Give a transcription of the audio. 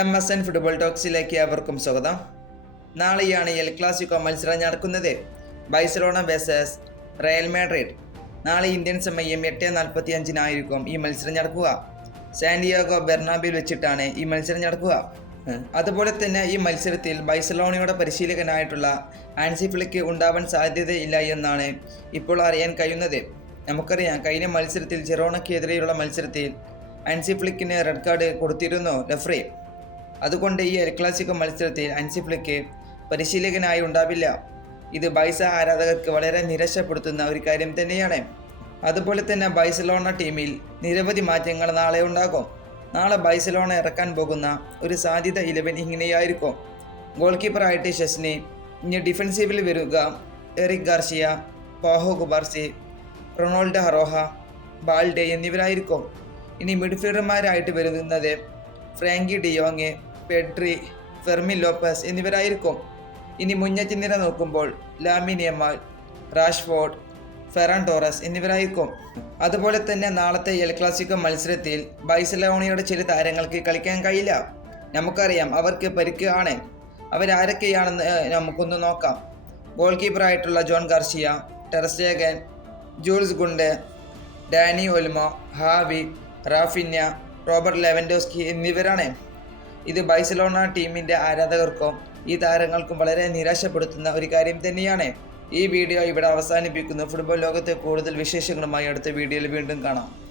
M S N football ടോക്സിലേക്ക് അവർക്കും സ്വാഗതം. നാളെയാണ് എൽ ക്ലാസിക്കോ മത്സരം നടക്കുന്നത്. Barcelona versus Real Madrid. നാളെ ഇന്ത്യൻ സമയം എട്ട് നാൽപ്പത്തി അഞ്ചിനായിരിക്കും ഈ മത്സരം നടക്കുക. സാന്റിയാഗോ ബെർണാബിൽ വെച്ചിട്ടാണ് ഈ മത്സരം നടക്കുക. അതുപോലെ തന്നെ ഈ മത്സരത്തിൽ ബൈസലോണയുടെ പരിശീലകനായിട്ടുള്ള ആൻസി ഫ്ലിക്ക് ഉണ്ടാവാൻ സാധ്യതയില്ല എന്നാണ് ഇപ്പോൾ അറിയാൻ കഴിയുന്നത്. നമുക്കറിയാം കഴിഞ്ഞ മത്സരത്തിൽ ജെറോണയ്ക്കെതിരെയുള്ള മത്സരത്തിൽ ആൻസി ഫ്ലിക്കിന് റെഡ് കാർഡ് കൊടുത്തിരുന്നു റഫറി. അതുകൊണ്ട് ഈ എൽ ക്ലാസിക്കോ മത്സരത്തിൽ അൻസിഫ്ലിക്ക് പരിശീലകനായി ഉണ്ടാവില്ല. ഇത് ബൈസ ആരാധകർക്ക് വളരെ നിരാശപ്പെടുത്തുന്ന ഒരു കാര്യം തന്നെയാണ്. അതുപോലെ തന്നെ ബൈസലോണ ടീമിൽ നിരവധി മാറ്റങ്ങൾ നാളെ ഉണ്ടാകും. നാളെ ബൈസലോണ ഇറക്കാൻ പോകുന്ന ഒരു സാധ്യത ഇലവൻ ഇങ്ങനെയായിരിക്കും. ഗോൾ കീപ്പറായിട്ട് ഷെസ്നി ഇനി ഡിഫൻസീവിൽ വരിക Eric Garcia Pau Cubarsi Ronald Araujo Balde എന്നിവരായിരിക്കും. ഇനി മിഡ്ഫീൽഡർമാരായിട്ട് വരുന്നത് Frenkie de Jong Pedri Fermin Lopez എന്നിവരായിരിക്കും. ഇനി മുന്നേറ്റ നിര നോക്കുമ്പോൾ Lamine Yamal Rashford Ferran Torres എന്നിവരായിരിക്കും. അതുപോലെ തന്നെ നാളത്തെ എൽ ക്ലാസിക്കോ മത്സരത്തിൽ ബൈസലോണിയുടെ ചില താരങ്ങൾക്ക് കളിക്കാൻ കഴിയില്ല. നമുക്കറിയാം അവർക്ക് പരിക്ക് ആണ്. അവരാരൊക്കെയാണെന്ന് നമുക്കൊന്ന് നോക്കാം. Goal കീപ്പറായിട്ടുള്ള Joan Garcia Ter Stegen Jules Kounde Dani Olmo Gavi Raphinha Robert Lewandowski എന്നിവരാണ്. ഇത് ബൈസലോണ ടീമിന്റെ ആരാധകർക്കും ഈ താരങ്ങൾക്കും വളരെ നിരാശപ്പെടുത്തുന്ന ഒരു കാര്യം തന്നെയാണ്. ഈ വീഡിയോ ഇവിടെ അവസാനിപ്പിക്കുന്നു. ഫുട്ബോൾ ലോകത്തെ കൂടുതൽ വിശേഷങ്ങളുമായി അടുത്ത വീഡിയോയിൽ വീണ്ടും കാണാം.